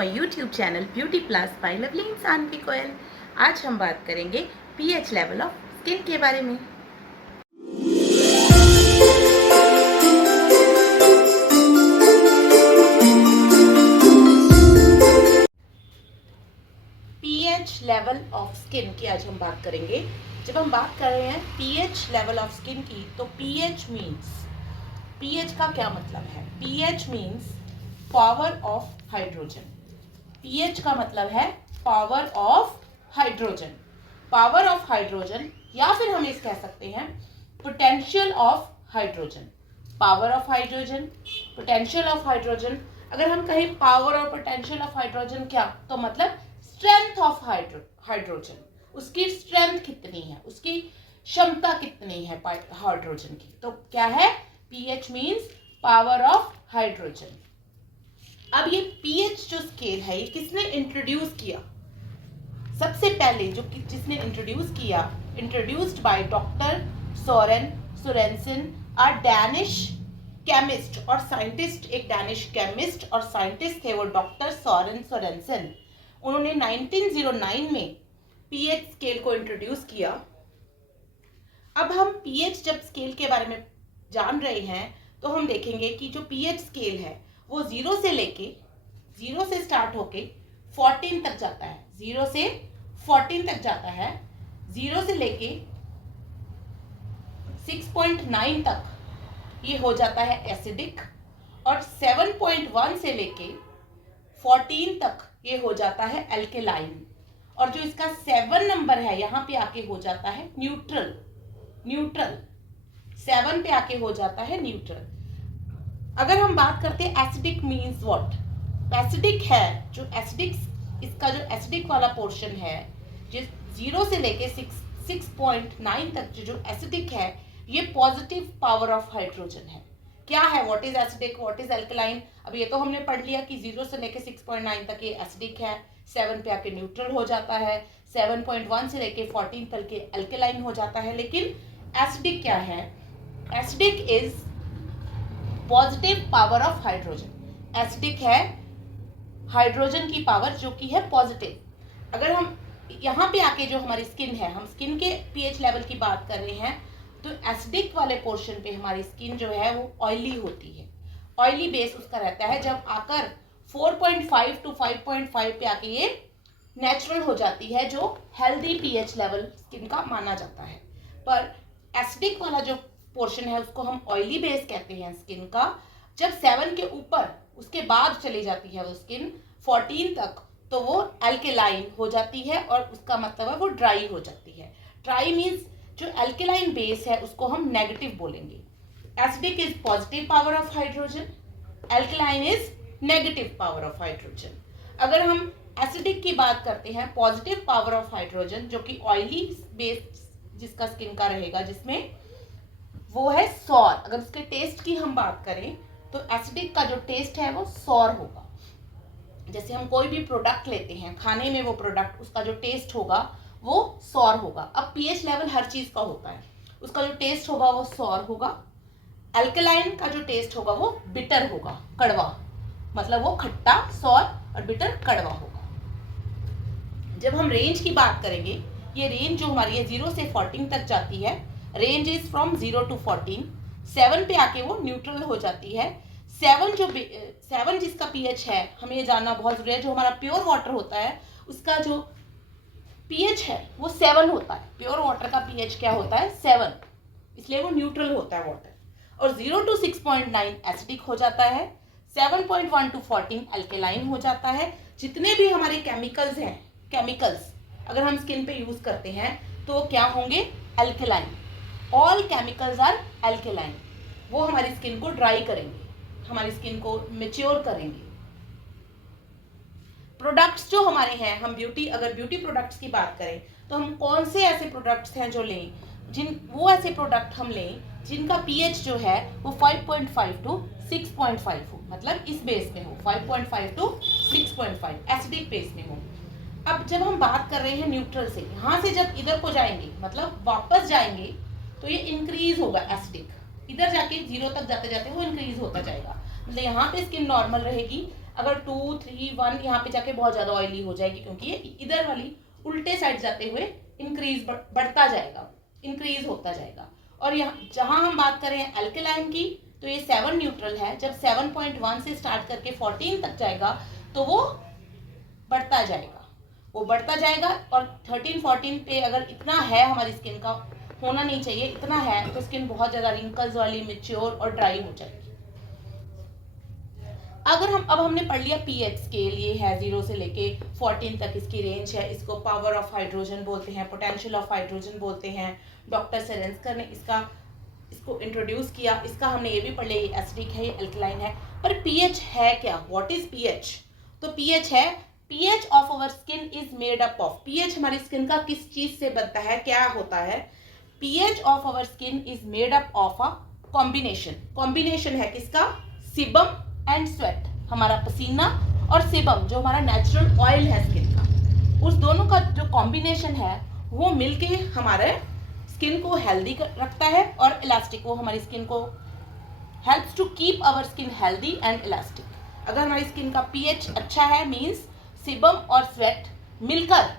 My YouTube channel beauty plus by lovely इंसान कोयल। आज हम बात करेंगे पीएच लेवल ऑफ स्किन के बारे में। पीएच लेवल ऑफ स्किन की आज हम बात करेंगे। जब हम बात कर रहे हैं पीएच लेवल ऑफ स्किन की, तो पीएच मीन्स, पीएच का क्या मतलब है? PH means power of hydrogen. PH का मतलब है power of hydrogen. Power of hydrogen, या फिर हम इस कह सकते हैं potential of hydrogen. Power of hydrogen, potential of hydrogen. अगर हम कहें पावर और पोटेंशियल ऑफ हाइड्रोजन क्या, तो मतलब स्ट्रेंथ ऑफ हाइड्रोजन। उसकी स्ट्रेंथ कितनी है, उसकी क्षमता कितनी है हाइड्रोजन की, तो क्या है? PH means power of hydrogen. अब ये पीएच जो स्केल है, ये किसने इंट्रोड्यूस किया? सबसे पहले जिसने इंट्रोड्यूस किया, introduced by doctor Soren Sorensen, a Danish chemist और साइंटिस्ट। एक डैनिश केमिस्ट और साइंटिस्ट थे वो, डॉक्टर सोरेन सोरेनसन। उन्होंने 1909 में पीएच स्केल को इंट्रोड्यूस किया। अब हम पीएच जब स्केल के बारे में जान रहे हैं, तो हम देखेंगे कि जो पीएच स्केल है वो 0 से स्टार्ट होके 14 तक जाता है। 0 से 14 तक जाता है। 0 से लेके 6.9 तक ये हो जाता है एसिडिक, और 7.1 से लेके 14 तक ये हो जाता है एल्केलाइन, और जो इसका 7 नंबर है यहाँ पे आके हो जाता है न्यूट्रल। 7 पे आके हो जाता है न्यूट्रल। अगर हम बात करते हैं एसिडिक मीन्स व्हाट, एसिडिक है जो एसिडिक, इसका जो एसिडिक वाला पोर्शन है, जिस 0 से लेके 6.9 तक जो एसिडिक है, ये पॉजिटिव पावर ऑफ हाइड्रोजन है। क्या है? What is acidic, what is alkaline? अब ये तो हमने पढ़ लिया कि 0 से लेके 6.9 तक ये एसिडिक है, 7 पे आके न्यूट्रल हो जाता है, 7.1 से लेके 14 तक के एल्कलाइन हो जाता है। लेकिन एसिडिक क्या है? Acidic is positive power of hydrogen. Acidic है हाइड्रोजन की पावर जो कि है पॉजिटिव। अगर हम यहाँ पे आके जो हमारी स्किन है, हम स्किन के पीएच लेवल की बात कर रहे हैं, तो एसिडिक वाले पोर्शन पे हमारी स्किन जो है वो ऑयली होती है। ऑयली बेस उसका रहता है। जब आकर 4.5 to 5.5 पे आके ये नेचुरल हो जाती है, जो हेल्दी पीएच लेवल स्किन का माना जाता है। पर एसिडिक वाला जो पोर्शन है उसको हम ऑयली बेस कहते हैं स्किन का। जब 7 के ऊपर, उसके बाद चली जाती है वो स्किन 14 तक, तो वो एल्केलाइन हो जाती है, और उसका मतलब है वो ड्राई हो जाती है। ड्राई मीन्स जो एल्केलाइन बेस है उसको हम नेगेटिव बोलेंगे। Acidic is positive power of hydrogen, alkaline is negative power of hydrogen. अगर हम एसिडिक की बात करते हैं, पॉजिटिव पावर ऑफ हाइड्रोजन, जो कि ऑयली बेस जिसका स्किन का रहेगा, जिसमें वो है सॉर। अगर उसके टेस्ट की हम बात करें, तो एसिडिक का जो टेस्ट है वो सॉर होगा। जैसे हम कोई भी प्रोडक्ट लेते हैं खाने में, वो प्रोडक्ट, उसका जो टेस्ट होगा वो सॉर होगा। अब पीएच लेवल हर चीज का होता है, उसका जो टेस्ट होगा वो सॉर होगा। एल्कलाइन का जो टेस्ट होगा वो बिटर होगा, कड़वा, मतलब वो खट्टा, सॉर, और बिटर कड़वा होगा। जब हम रेंज की बात करेंगे, ये रेंज जो हमारी है 0 से 14 तक जाती है। Range is from 0 to 14। 7 पे आके वो न्यूट्रल हो जाती है। 7 जिसका पीएच है, हमें ये जानना बहुत जरूरी है। जो हमारा प्योर वाटर होता है उसका जो पीएच है वो 7 होता है। प्योर वाटर का पीएच क्या होता है? 7, इसलिए वो न्यूट्रल होता है वाटर। और 0 to 6.9 एसिडिक हो जाता है, 7.1 to 14 अल्केलाइन हो जाता है। जितने भी हमारे केमिकल्स हैं, केमिकल्स अगर हम स्किन पे यूज करते हैं तो क्या होंगे? Alkaline. All chemicals are alkaline. वो हमारी स्किन को ड्राई करेंगे, हमारी स्किन को मेच्योर करेंगे। प्रोडक्ट्स जो हमारे हैं, हम अगर ब्यूटी प्रोडक्ट्स की बात करें, तो हम कौन से ऐसे प्रोडक्ट्स हैं जो लें, वो ऐसे प्रोडक्ट हम लें जिनका पीएच जो है वो 5.5 to 6.5 हो, मतलब इस बेस में हो, 5.5 to 6.5 एसिडिक बेस में हो। अब जब हम बात कर रहे हैं न्यूट्रल से, यहाँ से जब इधर को जाएंगे, मतलब वापस जाएंगे, तो ये इंक्रीज होगा एसिडिक। इधर जाके 0 तक जाते जाते वो इंक्रीज होता जाएगा। मतलब यहाँ पे स्किन नॉर्मल रहेगी। अगर 2, 3, 1 यहाँ पे जाके बहुत ज़्यादा ऑयली हो जाएगी, क्योंकि ये इधर वाली उल्टे साइड जाते हुए बढ़ता जाएगा, इंक्रीज होता जाएगा। और यहाँ जहाँ हम बात करें एल्केलाइन की, तो ये 7 न्यूट्रल है। जब 7.1 से स्टार्ट करके 14 तक जाएगा तो वो बढ़ता जाएगा, और 13, 14 पे अगर इतना है हमारी स्किन का, होना नहीं चाहिए, इतना है तो स्किन बहुत ज़्यादा रिंकल्स वाली, मैच्योर और ड्राई हो जाएगी। अगर अब हमने पढ़ लिया पीएच स्केल, ये है 0 से लेके 14 तक इसकी रेंज है। इसको पावर ऑफ हाइड्रोजन बोलते हैं, पोटेंशियल ऑफ हाइड्रोजन बोलते हैं। डॉक्टर सेरेंस्कर ने इसको इंट्रोड्यूस किया। इसका हमने ये भी पढ़ लिया, ये एसिडिक है, ये अल्कलाइन है। पर पीएच है क्या? What is pH? तो पीएच है, pH of our skin is made up of. PH हमारी स्किन का किस चीज से बनता है, क्या होता है? PH of our skin is made up of a combination है किसका? सीबम एंड स्वेट, हमारा पसीना, और सेबम जो हमारा नेचुरल ऑयल है स्किन का, उस दोनों का जो कॉम्बिनेशन है वो मिलके हमारे स्किन को हेल्दी रखता है और इलास्टिक, वो हमारी स्किन को helps to keep our skin healthy and elastic. अगर हमारी स्किन का पीएच अच्छा है, मींस सेबम और स्वेट मिलकर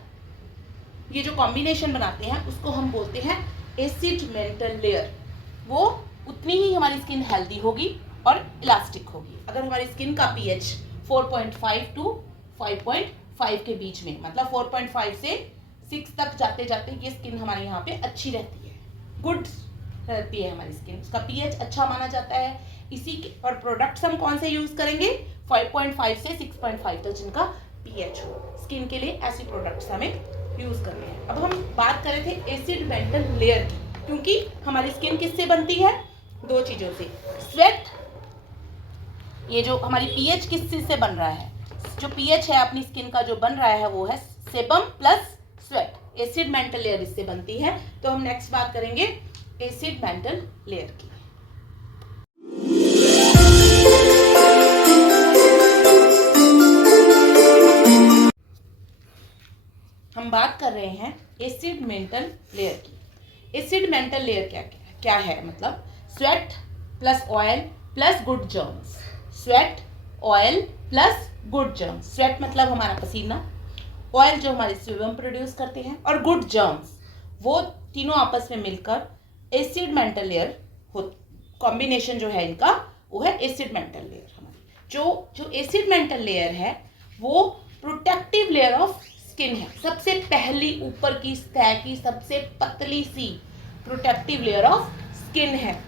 ये जो कॉम्बिनेशन बनाते हैं उसको हम बोलते हैं एसिड मेंटल लेयर। वो उतनी ही हमारी स्किन हेल्दी होगी और इलास्टिक होगी। अगर हमारी स्किन का पीएच 4.5 टू 5.5 के बीच में, मतलब 4.5 से 6 तक जाते जाते ये स्किन हमारी यहाँ पे अच्छी रहती है, गुड रहती है हमारी स्किन, उसका पीएच अच्छा माना जाता है। इसी के और प्रोडक्ट्स हम कौन से यूज करेंगे? 5.5 से 6.5 तक जिनका पीएच हो, स्किन के लिए ऐसी प्रोडक्ट्स हमें यूज करने हैं। अब हम बात कर रहे थे एसिड मेंटल लेयर की, क्योंकि हमारी स्किन किससे बनती है? 2 चीजों से। स्वेट, ये जो हमारी पीएच किस चीज से बन रहा है? जो पीएच है अपनी स्किन का जो बन रहा है वो है sebum plus sweat. Acid mantle layer इससे बनती है। तो हम नेक्स्ट बात करेंगे एसिड मेंटल लेयर की। हम बात कर रहे हैं एसिड मेंटल लेयर की। एसिड मेंटल लेयर क्या है? मतलब sweat plus oil plus good germs. Sweat, oil plus good germs. Sweat मतलब हमारा पसीना, ऑयल जो हमारे सीबम प्रोड्यूस करते हैं, और गुड जर्म्स, वो तीनों आपस में मिलकर एसिड मेंटल लेयर हो। कॉम्बिनेशन जो है इनका वो है एसिड मेंटल लेयर। हमारी जो एसिड मेंटल लेयर है वो प्रोटेक्टिव लेयर ऑफ स्किन है। सबसे पहली ऊपर की सतह की सबसे पतली सी प्रोटेक्टिव लेयर ऑफ स्किन है।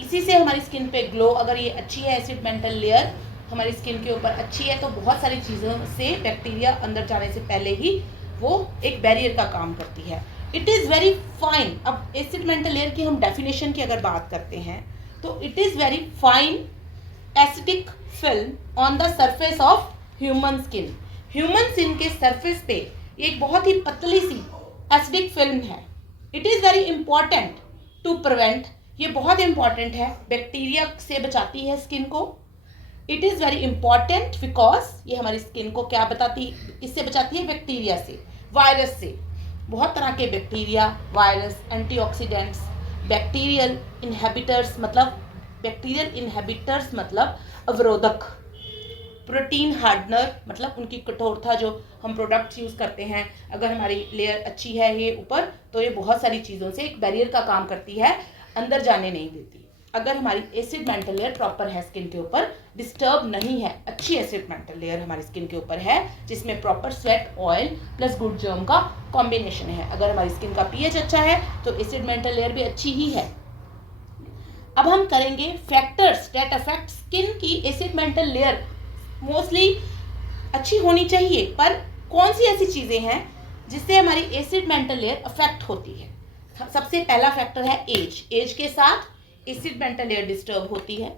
इसी से हमारी स्किन पे ग्लो, अगर ये अच्छी है एसिड मेंटल लेयर हमारी स्किन के ऊपर अच्छी है, तो बहुत सारी चीज़ों से बैक्टीरिया अंदर जाने से पहले ही वो एक बैरियर का काम करती है। It is very fine. अब एसिड मेंटल लेयर की हम डेफिनेशन की अगर बात करते हैं तो it is very fine acidic film on the surface of human skin. Human skin के सरफेस पे एक बहुत ही पतली सी एसिडिक फिल्म है। It is very important to prevent, ये बहुत इंपॉर्टेंट है, बैक्टीरिया से बचाती है स्किन को। It is very important because ये हमारी स्किन को क्या इससे बचाती है? बैक्टीरिया से, वायरस से। बहुत तरह के bacteria, virus, antioxidants, bacterial inhibitors मतलब अवरोधक, प्रोटीन हार्डनर मतलब उनकी कठोरता, जो हम प्रोडक्ट्स यूज़ करते हैं, अगर हमारी लेयर अच्छी है ये ऊपर, तो ये बहुत सारी चीज़ों से एक बैरियर का काम करती है, अंदर जाने नहीं देती। अगर हमारी एसिड मेंटल लेयर प्रॉपर है, स्किन के ऊपर डिस्टर्ब नहीं है, अच्छी एसिड मेंटल लेयर हमारी स्किन के ऊपर है जिसमें proper sweat, oil plus good germ का कॉम्बिनेशन है, अगर हमारी स्किन का पीएच अच्छा है तो एसिड मेंटल लेयर भी अच्छी ही है। अब हम करेंगे फैक्टर्स दैट अफेक्ट स्किन की एसिड मेंटल लेयर। मोस्टली अच्छी होनी चाहिए, पर कौन सी ऐसी चीज़ें हैं जिससे हमारी एसिड मेंटल लेयर अफेक्ट होती है? सबसे पहला फैक्टर है एज। एज के साथ एसिड मेंटल लेयर डिस्टर्ब होती है।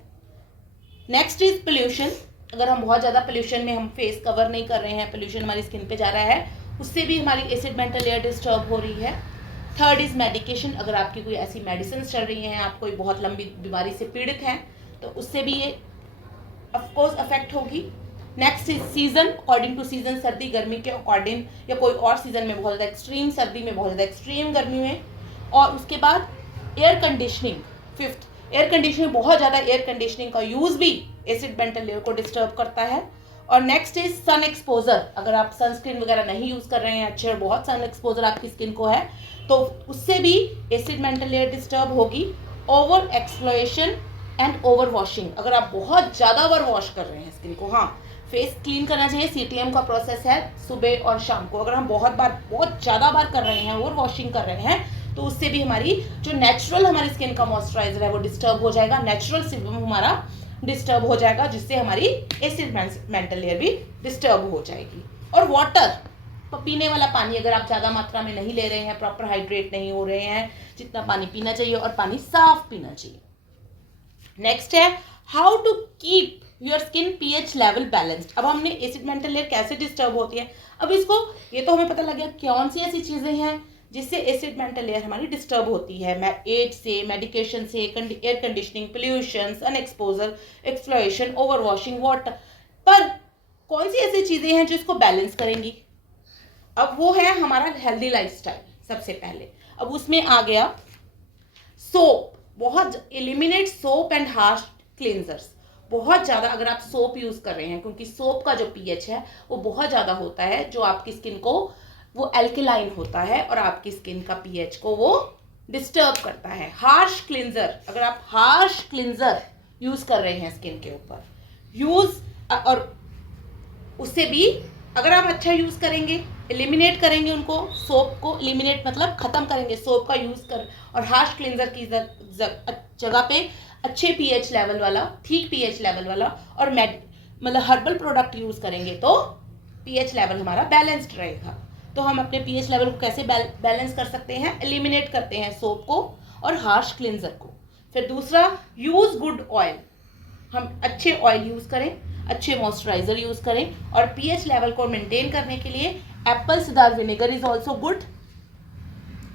Next is pollution. अगर हम बहुत ज़्यादा पोल्यूशन में हम फेस कवर नहीं कर रहे हैं, पोल्यूशन हमारी स्किन पे जा रहा है, उससे भी हमारी एसिड मेंटल लेयर डिस्टर्ब हो रही है। Third is medication. अगर आपकी कोई ऐसी मेडिसिन चल रही हैं, आप कोई बहुत लंबी बीमारी से पीड़ित हैं, तो उससे भी ये ऑफकोर्स अफेक्ट होगी। Next is season. According to season, सर्दी गर्मी के अकॉर्डिंग, या कोई और सीजन में बहुत ज़्यादा एक्सट्रीम सर्दी में, बहुत ज़्यादा एक्सट्रीम गर्मी में। और उसके बाद air conditioning. Fifth, air conditioning, बहुत ज़्यादा एयर कंडीशनिंग का यूज़ भी एसिड मेंटल लेयर को डिस्टर्ब करता है। और नेक्स्ट इज सन एक्सपोजर। अगर आप सनस्क्रीन वगैरह नहीं यूज़ कर रहे हैं अच्छे और बहुत सन एक्सपोजर आपकी स्किन को है तो उससे भी एसिड मेंटल लेयर डिस्टर्ब होगी। ओवर एक्सप्लोएशन एंड ओवर वॉशिंग, अगर आप बहुत ज़्यादा ओवर वॉश कर रहे हैं स्किन को, हाँ फेस क्लीन करना चाहिए, CTM का प्रोसेस है सुबह और शाम को। अगर हम बहुत ज़्यादा बार कर रहे हैं, ओवर वॉशिंग कर रहे हैं, तो उससे भी हमारी जो नेचुरल हमारी स्किन का मॉइस्चराइजर है वो डिस्टर्ब हो जाएगा, नेचुरल सीबम हमारा डिस्टर्ब हो जाएगा, जिससे हमारी एसिड मेंटल लेयर भी डिस्टर्ब हो जाएगी। और वाटर, पीने वाला पानी अगर आप ज़्यादा मात्रा में नहीं ले रहे हैं, प्रॉपर हाइड्रेट नहीं हो रहे हैं, जितना पानी पीना चाहिए, और पानी साफ पीना चाहिए। नेक्स्ट है how to keep your skin pH level balanced. अब हमने एसिड मेंटल लेयर कैसे डिस्टर्ब होती है, अब इसको ये तो हमें पता लग गया कौन सी ऐसी चीज़ें हैं जिससे एसिड मेंटल लेयर हमारी डिस्टर्ब होती है। एज से, मेडिकेशन से, air conditioning, pollution, sun exposure, exfoliation, over washing, water. पर कौन सी ऐसी चीज़ें हैं जो इसको बैलेंस करेंगी? अब वो है हमारा हेल्दी लाइफस्टाइल सबसे पहले। अब उसमें आ गया सोप, बहुत eliminate soap and harsh cleansers. बहुत ज़्यादा अगर आप सोप यूज़ कर रहे हैं, क्योंकि सोप का जो pH है वो बहुत ज़्यादा होता है, जो आपकी स्किन को वो एल्केलाइन होता है और आपकी स्किन का pH को वो डिस्टर्ब करता है। हार्श क्लींजर, अगर आप हार्श क्लींजर यूज़ कर रहे हैं स्किन के ऊपर, और उससे भी अगर आप अच्छा यूज़ करेंगे, एलिमिनेट करेंगे उनको, सोप को एलिमिनेट मतलब ख़त्म करेंगे सोप का यूज़ कर, और हार्श क्लींजर की जगह पे अच्छे pH लेवल वाला, ठीक pH लेवल वाला और मतलब हर्बल प्रोडक्ट यूज़ करेंगे तो pH लेवल हमारा बैलेंस्ड रहेगा। तो हम अपने pH लेवल को कैसे बैलेंस कर सकते हैं? एलिमिनेट करते हैं सोप को और हार्श क्लींजर को। फिर दूसरा, यूज़ गुड ऑयल, हम अच्छे ऑयल यूज़ करें, अच्छे मॉइस्चराइजर यूज़ करें, और pH लेवल को मेंटेन करने के लिए Apple cedar vinegar is also good.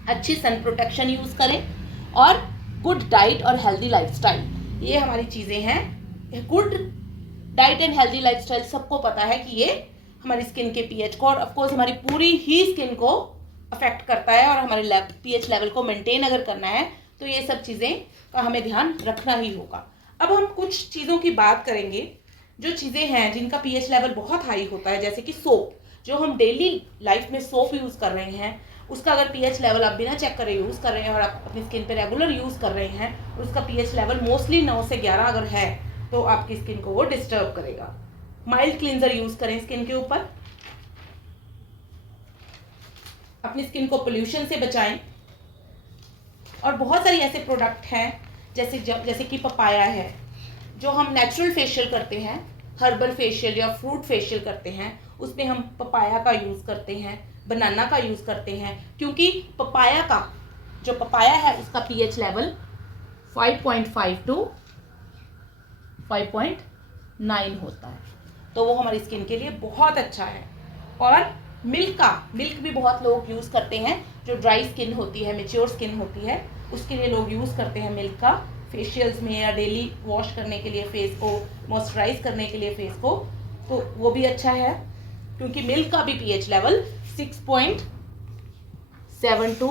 अच्छी सन प्रोटेक्शन यूज़ करें और गुड डाइट और हेल्दी लाइफस्टाइल, ये हमारी चीज़ें हैं। Good diet and healthy lifestyle सबको पता है कि ये हमारी स्किन के pH को और ऑफकोर्स हमारी पूरी ही स्किन को अफेक्ट करता है, और हमारे pH लेवल को मेंटेन अगर करना है तो ये सब चीज़ें का हमें ध्यान रखना ही होगा। अब हम कुछ चीज़ों की बात करेंगे, जो चीज़ें हैं जिनका pH लेवल बहुत हाई होता है, जैसे कि सोप। जो हम डेली लाइफ में सोप यूज़ कर रहे हैं, उसका अगर pH लेवल आप बिना चेक करे यूज़ कर रहे हैं और आप अपनी स्किन पे रेगुलर यूज़ कर रहे हैं, उसका pH लेवल मोस्टली 9 से 11 अगर है तो आपकी स्किन को वो डिस्टर्ब करेगा। माइल्ड क्लींजर यूज़ करें स्किन के ऊपर, अपनी स्किन को पोल्यूशन से बचाएं। और बहुत सारी ऐसे प्रोडक्ट हैं जैसे कि पपाया है, जो हम नेचुरल फेशियल करते हैं, हर्बल फेशियल या फ्रूट फेशियल करते हैं, उसमें हम पपाया का यूज़ करते हैं, बनाना का यूज़ करते हैं, क्योंकि पपाया है उसका pH लेवल 5.5 to 5.9 होता है, तो वो हमारी स्किन के लिए बहुत अच्छा है। और मिल्क भी बहुत लोग यूज़ करते हैं, जो ड्राई स्किन होती है, मेच्योर स्किन होती है, उसके लिए लोग यूज़ करते हैं मिल्क का, फेशियल्स में या डेली वॉश करने के लिए फेस को, मॉइस्चराइज करने के लिए फेस को, तो वो भी अच्छा है, क्योंकि मिल्क का भी pH लेवल 6.7 to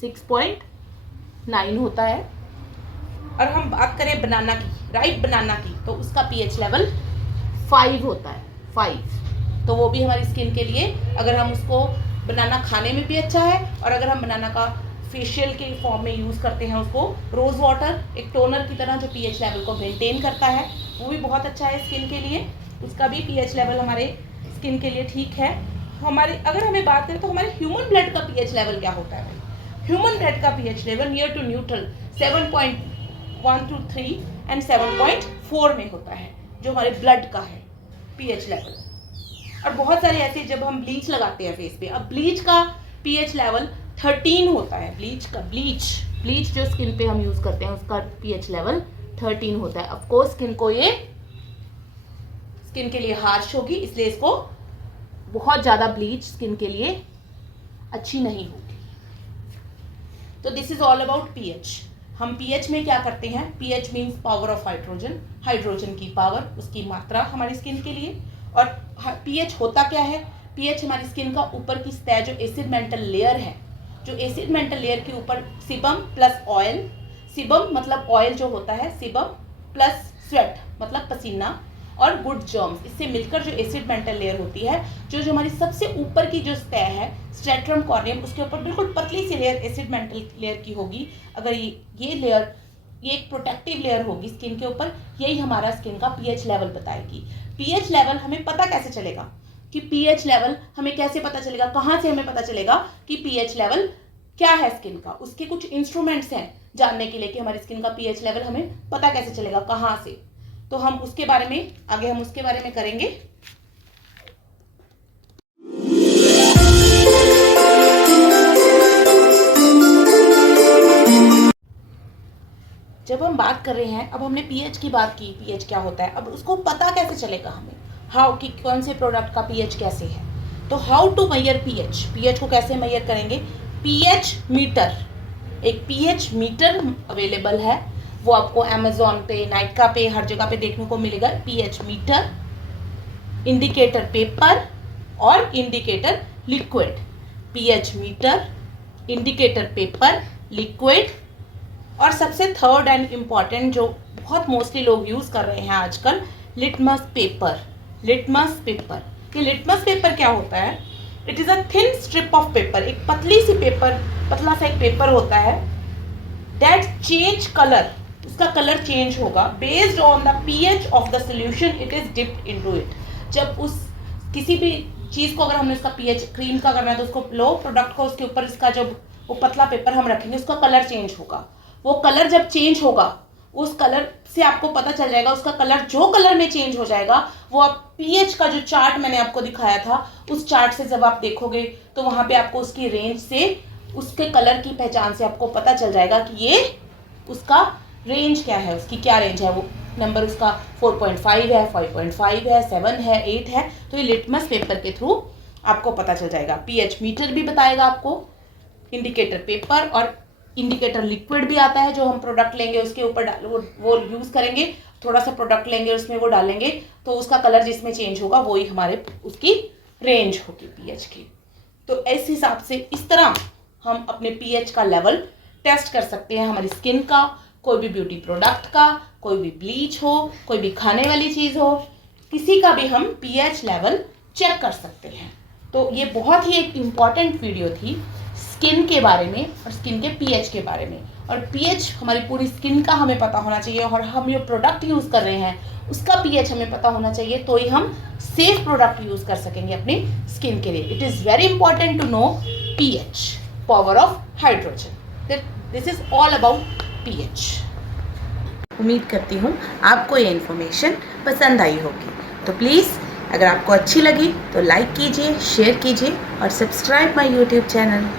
6.9 होता है। और हम बात करें बनाना की, राइप बनाना की, तो उसका pH लेवल 5 होता है, 5। तो वो भी हमारी स्किन के लिए, अगर हम उसको बनाना खाने में भी अच्छा है, और अगर हम बनाना का फेशियल के फॉर्म में यूज़ करते हैं उसको, रोज़ वाटर एक टोनर की तरह जो pH लेवल को मेंटेन करता है, वो भी बहुत अच्छा है स्किन के लिए, उसका भी pH लेवल हमारे स्किन के लिए ठीक है। अगर हमें बात करें तो हमारे ह्यूमन ब्लड का pH लेवल क्या होता है? ह्यूमन ब्लड का pH level near to neutral 7.1 to 3 and 7.4 में होता है, जो हमारे ब्लड का है pH लेवल। और बहुत सारे ऐसे, जब हम ब्लीच लगाते हैं फेस पे, अब ब्लीच का pH लेवल 13 होता है। ब्लीच जो स्किन पे हम यूज़ करते हैं उसका pH लेवल 13 होता है। ऑफकोर्स स्किन के लिए हार्श होगी, इसलिए इसको बहुत ज़्यादा ब्लीच स्किन के लिए अच्छी नहीं होगी। तो this is all about pH। हम pH में क्या करते हैं? pH means power of hydrogen की पावर, उसकी मात्रा हमारी स्किन के लिए। और pH होता क्या है? pH हमारी स्किन का ऊपर की सतह, जो एसिड मेंटल लेयर है, जो एसिड मेंटल लेयर के ऊपर सीबम प्लस ऑयल, सीबम मतलब ऑयल जो होता है, सीबम प्लस स्वेट मतलब पसीना, और गुड जर्म्स, इससे मिलकर जो एसिड मेंटल लेयर होती है, जो हमारी सबसे ऊपर की जो सतह है स्ट्रेटम कॉर्नियम, उसके ऊपर बिल्कुल पतली सी लेयर एसिड मेंटल लेयर की होगी। अगर ये लेयर, ये एक प्रोटेक्टिव लेयर होगी स्किन के ऊपर, यही हमारा स्किन का पीएच लेवल बताएगी। पीएच लेवल हमें पता कैसे चलेगा कि पीएच लेवल हमें कैसे पता चलेगा, कहाँ से हमें पता चलेगा कि पीएच लेवल क्या है स्किन का? उसके कुछ इंस्ट्रूमेंट्स हैं जानने के लिए कि हमारी स्किन का पीएच लेवल हमें पता कैसे चलेगा, कहाँ से। तो हम उसके बारे में आगे हम उसके बारे में करेंगे। जब हम बात कर रहे हैं, अब हमने पीएच की बात की, पीएच क्या होता है, अब उसको पता कैसे चलेगा हमें, हाउ कि कौन से प्रोडक्ट का पीएच कैसे है। तो how to measure pH, pH को कैसे मेजर करेंगे? पीएच मीटर, एक पीएच मीटर अवेलेबल है, वो आपको अमेज़ॉन पे, नाइका पे, हर जगह पे देखने को मिलेगा। पीएच मीटर, इंडिकेटर पेपर और indicator liquid. PH meter, indicator paper, liquid, और सबसे थर्ड एंड इम्पॉर्टेंट जो बहुत मोस्टली लोग यूज़ कर रहे हैं आजकल, लिटमस पेपर। लिटमस पेपर, ये लिटमस पेपर क्या होता है? It is a thin strip of paper, एक पतली सी पेपर, पतला सा एक पेपर होता है, दैट चेंज कलर, उसका कलर चेंज होगा based on the pH of the solution it is dipped into it. जब उस किसी भी चीज़ को अगर हमने उसका पीएच, क्रीम का करना है तो उसको लो, प्रोडक्ट को उसके ऊपर इसका जब वो पतला पेपर हम रखेंगे, उसका कलर चेंज होगा। वो कलर जब चेंज होगा, उस कलर से आपको पता चल जाएगा, उसका कलर जो कलर में चेंज हो जाएगा, वो आप पीएच का जो चार्ट मैंने आपको दिखाया था, उस चार्ट से जब आप देखोगे तो वहाँ पे आपको उसकी रेंज से, उसके कलर की पहचान से आपको पता चल जाएगा कि ये उसका रेंज क्या है, उसकी क्या रेंज है। वो नंबर उसका 4.5 है, 5.5 है, 7 है, 8 है। तो ये लिटमस पेपर के थ्रू आपको पता चल जाएगा। पीएच मीटर भी बताएगा आपको, इंडिकेटर पेपर, और इंडिकेटर लिक्विड भी आता है जो हम प्रोडक्ट लेंगे उसके ऊपर वो यूज़ करेंगे, थोड़ा सा प्रोडक्ट लेंगे उसमें वो डालेंगे तो उसका कलर जिसमें चेंज होगा वही हमारे उसकी रेंज होगी पीएच की। तो इस हिसाब से, इस तरह हम अपने पीएच का लेवल टेस्ट कर सकते हैं हमारी स्किन का, कोई भी ब्यूटी प्रोडक्ट का, कोई भी ब्लीच हो, कोई भी खाने वाली चीज़ हो, किसी का भी हम पीएच लेवल चेक कर सकते हैं। तो ये बहुत ही एक इम्पॉर्टेंट वीडियो थी स्किन के बारे में और स्किन के पीएच के बारे में। और पीएच हमारी पूरी स्किन का हमें पता होना चाहिए, और हम जो प्रोडक्ट यूज़ कर रहे हैं उसका पीएच हमें पता होना चाहिए, तो ही हम सेफ प्रोडक्ट यूज़ कर सकेंगे अपनी स्किन के लिए। It is very important to know pH, power of hydrogen. This is all about pH. उम्मीद करती हूँ आपको ये इन्फॉर्मेशन पसंद आई होगी। तो प्लीज़ अगर आपको अच्छी लगी तो लाइक कीजिए, शेयर कीजिए और सब्सक्राइब माय यूट्यूब चैनल।